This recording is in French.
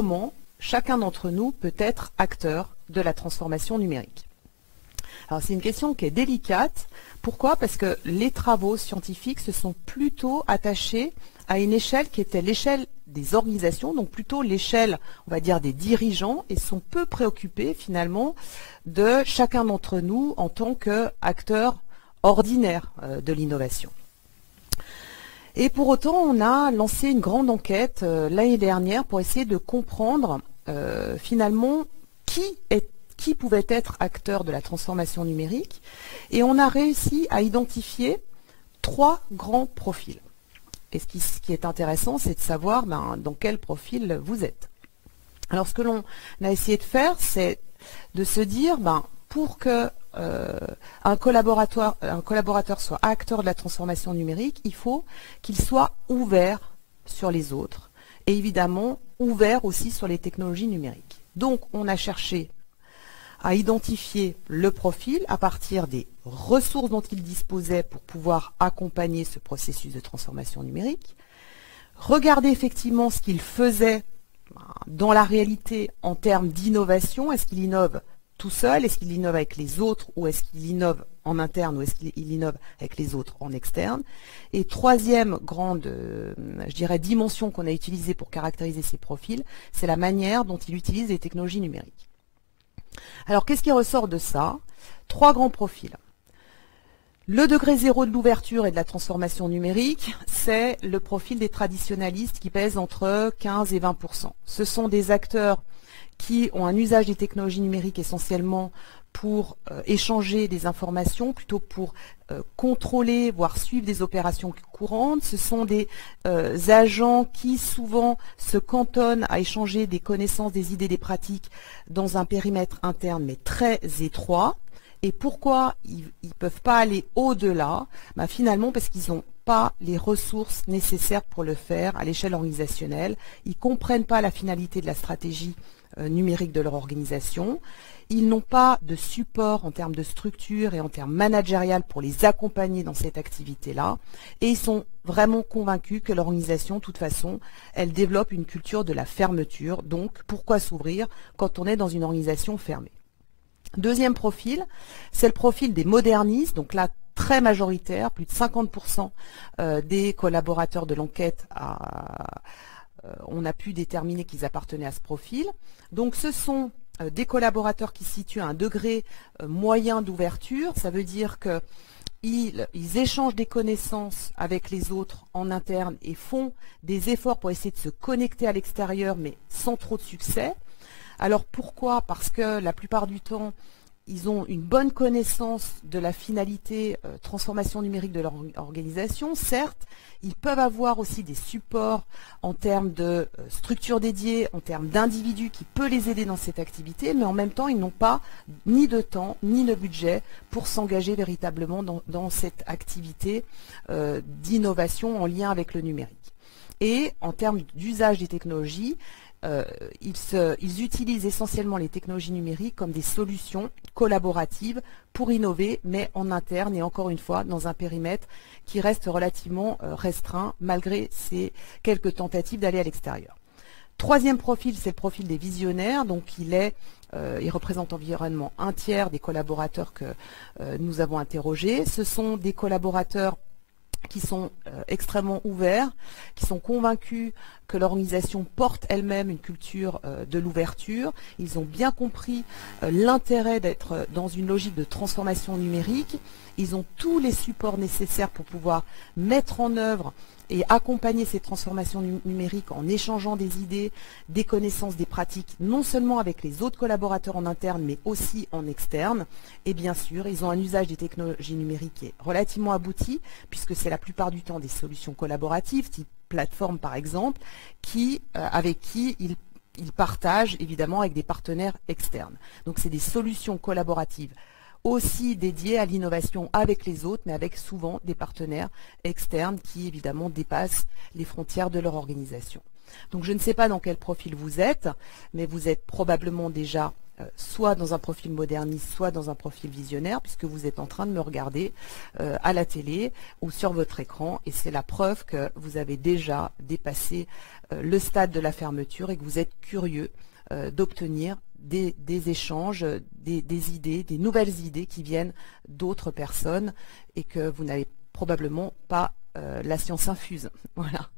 comment chacun d'entre nous peut être acteur de la transformation numérique. Alors c'est une question qui est délicate. Pourquoi? Parce que les travaux scientifiques se sont plutôt attachés à une échelle qui était l'échelle des organisations, donc plutôt l'échelle, on va dire, des dirigeants, et sont peu préoccupés finalement de chacun d'entre nous en tant qu'acteur ordinaire de l'innovation. Et pour autant, on a lancé une grande enquête l'année dernière pour essayer de comprendre finalement qui pouvait être acteur de la transformation numérique, et on a réussi à identifier 3 grands profils. Et ce qui est intéressant, c'est de savoir dans quel profil vous êtes. Alors ce que l'on a essayé de faire, c'est de se dire, pour que un collaborateur soit acteur de la transformation numérique, il faut qu'il soit ouvert sur les autres, et évidemment ouvert aussi sur les technologies numériques. Donc on a cherché à identifier le profil à partir des ressources dont il disposait pour pouvoir accompagner ce processus de transformation numérique, regarder effectivement ce qu'il faisait dans la réalité en termes d'innovation. Est-ce qu'il innove tout seul? Est-ce qu'il innove avec les autres? Ou est-ce qu'il innove en interne? Ou est-ce qu'il innove avec les autres en externe? Et troisième grande, je dirais, dimension qu'on a utilisée pour caractériser ces profils, c'est la manière dont il utilise les technologies numériques. Alors, qu'est-ce qui ressort de ça? 3 grands profils. Le degré zéro de l'ouverture et de la transformation numérique, c'est le profil des traditionalistes qui pèsent entre 15 et 20%. Ce sont des acteurs qui ont un usage des technologies numériques essentiellement pour échanger des informations, plutôt pour contrôler, voire suivre des opérations courantes. Ce sont des agents qui souvent se cantonnent à échanger des connaissances, des idées, des pratiques dans un périmètre interne mais très étroit. Et pourquoi ils ne peuvent pas aller au-delà? Finalement parce qu'ils n'ont pas les ressources nécessaires pour le faire à l'échelle organisationnelle. Ils ne comprennent pas la finalité de la stratégie numérique de leur organisation. Ils n'ont pas de support en termes de structure et en termes managériels pour les accompagner dans cette activité-là. Et ils sont vraiment convaincus que l'organisation, de toute façon, elle développe une culture de la fermeture. Donc, pourquoi s'ouvrir quand on est dans une organisation fermée? Deuxième profil, c'est le profil des modernistes. Donc là, très majoritaire, plus de 50% des collaborateurs de l'enquête on a pu déterminer qu'ils appartenaient à ce profil. Donc ce sont des collaborateurs qui se situent à un degré moyen d'ouverture. Ça veut dire qu'ils échangent des connaissances avec les autres en interne et font des efforts pour essayer de se connecter à l'extérieur, mais sans trop de succès. Alors pourquoi? Parce que la plupart du temps, ils ont une bonne connaissance de la finalité transformation numérique de leur organisation. Certes, ils peuvent avoir aussi des supports en termes de structures dédiées, en termes d'individus qui peuvent les aider dans cette activité, mais en même temps, ils n'ont pas ni de temps, ni de budget pour s'engager véritablement dans cette activité d'innovation en lien avec le numérique. Et en termes d'usage des technologies, ils utilisent essentiellement les technologies numériques comme des solutions collaboratives pour innover, mais en interne et encore une fois dans un périmètre qui reste relativement restreint malgré ces quelques tentatives d'aller à l'extérieur. Troisième profil, c'est le profil des visionnaires. Donc il représente environ un tiers des collaborateurs que nous avons interrogés. Ce sont des collaborateurs qui sont extrêmement ouverts, qui sont convaincus que l'organisation porte elle-même une culture de l'ouverture. Ils ont bien compris l'intérêt d'être dans une logique de transformation numérique. Ils ont tous les supports nécessaires pour pouvoir mettre en œuvre et accompagner ces transformations numériques en échangeant des idées, des connaissances, des pratiques, non seulement avec les autres collaborateurs en interne, mais aussi en externe. Et bien sûr, ils ont un usage des technologies numériques qui est relativement abouti, puisque c'est la plupart du temps des solutions collaboratives, type plateforme par exemple, avec qui ils partagent évidemment avec des partenaires externes. Donc c'est des solutions collaboratives aussi dédiés à l'innovation avec les autres, mais avec souvent des partenaires externes qui évidemment dépassent les frontières de leur organisation. Donc je ne sais pas dans quel profil vous êtes, mais vous êtes probablement déjà soit dans un profil moderniste, soit dans un profil visionnaire, puisque vous êtes en train de me regarder à la télé ou sur votre écran, et c'est la preuve que vous avez déjà dépassé le stade de la fermeture et que vous êtes curieux d'obtenir des échanges, des idées, des nouvelles idées qui viennent d'autres personnes et que vous n'avez probablement pas la science infuse. Voilà.